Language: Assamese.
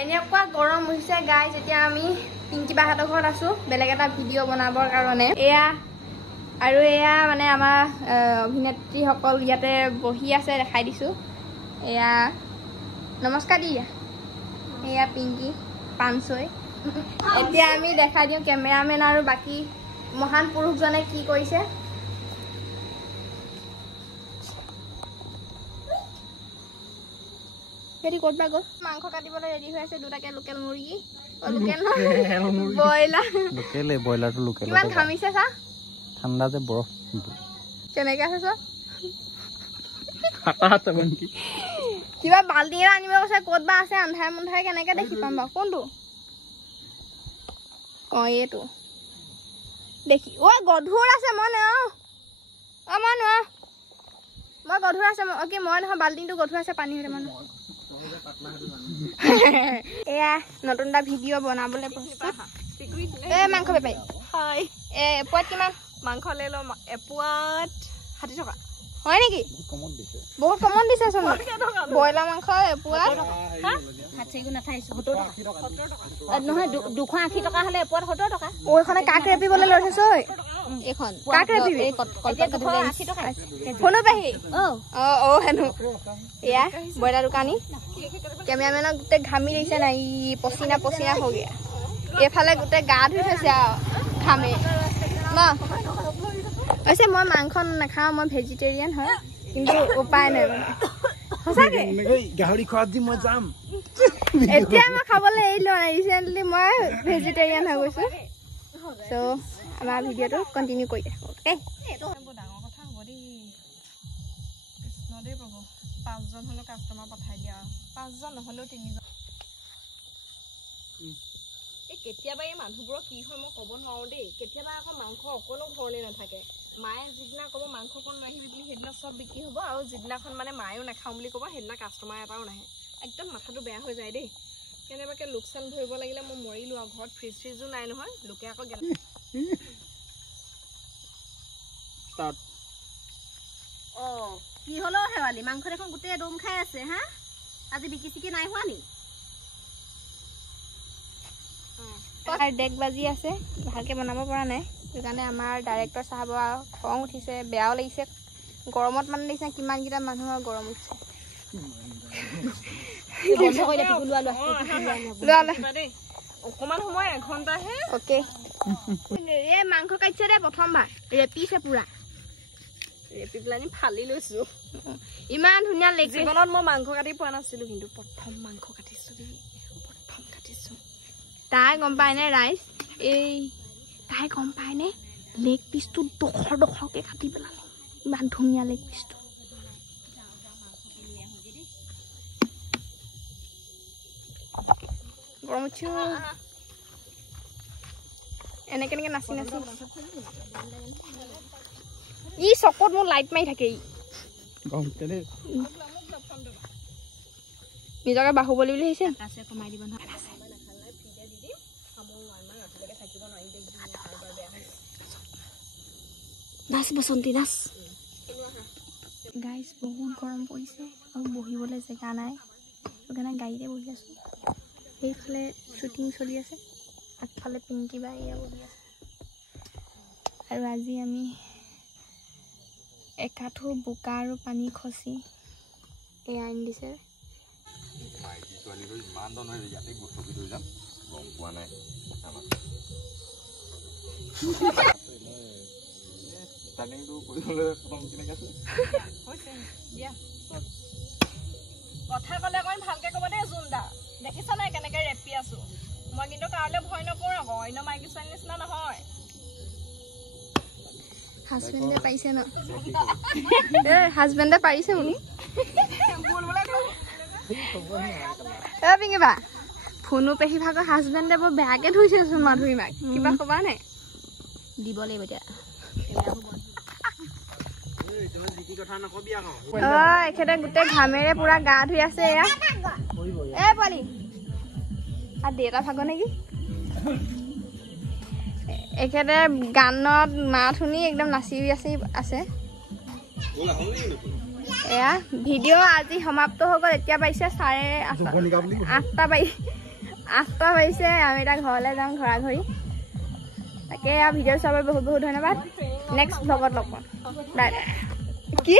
এনেকুৱা গৰম হৈছে গাইজ এতিয়া আমি পিংকি বাহঁতৰ ঘৰত আছো বেলেগ এটা ভিডিঅ' বনাবৰ কাৰণে এয়া আৰু এয়া মানে আমাৰ অভিনেত্ৰীসকল ইয়াতে বহি আছে দেখাই দিছো এয়া নমস্কাৰ দিয়া এয়া পিংকি পানচৈ এতিয়া আমি দেখাই দিওঁ কেমেৰামেন আৰু বাকী মহান পুৰুষজনে কি কৰিছে হেৰি ক'তবা গ'ল মাংস কাটিবলৈ ৰেডি হৈ আছে দুটাকে লোকেল মুৰ্গী লোকেল ব্ৰইলাৰ লোকেলে ব্ৰইলাৰটো লোকেল কিমান ঘামিছে চা ঠাণ্ডা যে বৰফ কেনেকে আছে চা হাতা হাতা বানকি কিবা বাল্টি এটা আনিব কৈছে ক'তবা আছে আন্ধাৰ মুন্ধাৰ কেনেকে দেখি পাম বাৰু কোনটো এইটো দেখি গধুৰ আছে মই নোৱাৰো মই নোৱাৰো মই গধুৰ আছে কি মই নহয় বাল্টিটো গধুৰ আছে পানী হ'লে মানুহ এয়া নতুন এটা ভিডিঅ' বনাবলৈ মাংস বেপাৰী এপোৱাত কিমান মাংস লৈ লওঁ এপোৱাত 60 টকা হয় নেকি বহুত কমত দিছে চোন ব্ৰইলাৰ মাংস এপোৱাত নহয় 280 টকা হ'লে এপোৱাত 70 টকা এইখনে কাক ৰেপিবলৈ লৈ থৈছো এইখন কাক ৰেপিবি 280 টকা ফোনো পাহি হেনো এয়া ব্ৰইলাৰ দোকানী কেমেৰামেনক গোটেই ঘামি দিছে নাই পচিনা পচিনা হৈ গিয়া এইফালে গোটেই গা ধুই থৈছে আৰু ঘামে ন কৈছে মই মাংস নাখাওঁ মই ভেজিটেৰিয়ান হয় কিন্তু উপায় নাই সঁচাকে গাহৰি খোৱাত দি মই যাম এতিয়া মই খাবলৈ এৰিলো ৰিচেণ্টলি মই ভেজিটেৰিয়ান হৈ গৈছো চ' আমাৰ ভিডিঅ'টো কণ্টিনিউ কৰি থাকোঁ অ'কে ডাঙৰ কথা হ'ব দেই কৃষ্ণ দেই প্ৰভু 5জন হ'লেও কাষ্টমাৰ পঠাই দিয়া 5জন নহ'লেও 3জন কেতিয়াবা এই মানুহবোৰৰ কি হয় মই ক'ব নোৱাৰো দেই কেতিয়াবা আকৌ মাংস অকণো ঘৰলৈ নাথাকে মায়ে যিদিনা ক'ব মাংস অকণ লৈ আহিবি বুলি সেইদিনা চব বিক্ৰী হ'ব আৰু যিদিনাখন মানে মায়েও নাখাওঁ বুলি ক'ব সেইদিনা কাষ্টমাৰ এটাও নাহে একদম মাথাটো বেয়া হৈ যায় দেই কেনেবাকৈ লোকচান ধৰিব লাগিলে মই মৰিলোঁ আৰু ঘৰত ফ্ৰিজ ফ্ৰিজো নাই নহয় লোকে আকৌ কি হ'লেও শেৱালি মাংস দেখোন গোটেই দম খাই আছে হা আজি বিকি চিকি নাই হোৱা নি ডেক বাজি আছে ভালকৈ বনাব পৰা নাই সেইকাৰণে আমাৰ ডাইৰেক্টৰ চাহাবৰ খং উঠিছে বেয়াও লাগিছে গৰমত মানে দেখিছে কিমানকেইটা মানুহৰ গৰম উঠিছে অকণমান সময় এঘণ্টাহে অ'কে এই মাংস কাটিছে দে প্ৰথমবাৰ ৰেপিছে পুৰা ৰেপি পেলাই ফালি লৈছোঁ ইমান ধুনীয়া লাগিছে জীৱনত মই মাংস কাটি পোৱা নাছিলোঁ কিন্তু প্ৰথম মাংস কাটিছোঁ দেই প্ৰথম কাটিছোঁ তাই গম পায়নে ৰাইজ তাই গম পায়নে লেগ পিচটো ডখৰকৈ কাটি পেলালে ইমান ধুনীয়া লেগ পিচটো গৰম উঠিও এনেকে নাচি নাচি ই চকত মোৰ লাইট মাৰি থাকে নিজকে বাহুবলী বুলি আহিছে কমাই দিব নহয় নাচ বসন্তী নাচ গাইজ বহুত গৰম পৰিছে আৰু বহিবলৈ জেগা নাই সেইকাৰণে গাড়ীতে বহি আছোঁ সেইফালে শ্বুটিং চলি আছে আগফালে পিংকি বা এয়া বহি আছে আৰু আজি আমি একাঠু বোকা আৰু পানী খচি এয়া আনি দিছে কথা ক'লে অকণ ভালকে ক'ব দেই জোনদা দেখিছা নাই কেনেকে ৰেপি আছো মই কিন্তু কাৰোলৈ ভয় নকৰোঁ আকৌ অন্য মাইকী ছোৱালী নিচিনা নহয় হাজবেণ্ডে পাৰিছে ন হাজবেণ্ডে পাৰিছে বুলি পিংকি বা ফোনো পেহী ভাগৰ হাজবেণ্ডে বৰ বেয়াকে ধৰিছেচোন মাধুৰী মাক কিবা ক'বা নাই দিব লাগিব এতিয়া এখেতে গোটেই ঘামেৰে পুৰা গা ধুই আছে এয়া পোৱালি আৰু দেউতা ভাগৰ নেকি এখেতে গানত মাত শুনি একদম নাচি আছে এয়া ভিডিঅ' আজি সমাপ্ত হৈ গ'ল এতিয়া পাইছে 8:30 বাজিছে আমি এতিয়া ঘৰলৈ যাম ঘৰা-ঘৰি তাকে ভিডিঅ' চাবৰ বহুত বহুত ধন্যবাদ নেক্সট ব্লগত লগ পাম বাই বাই কি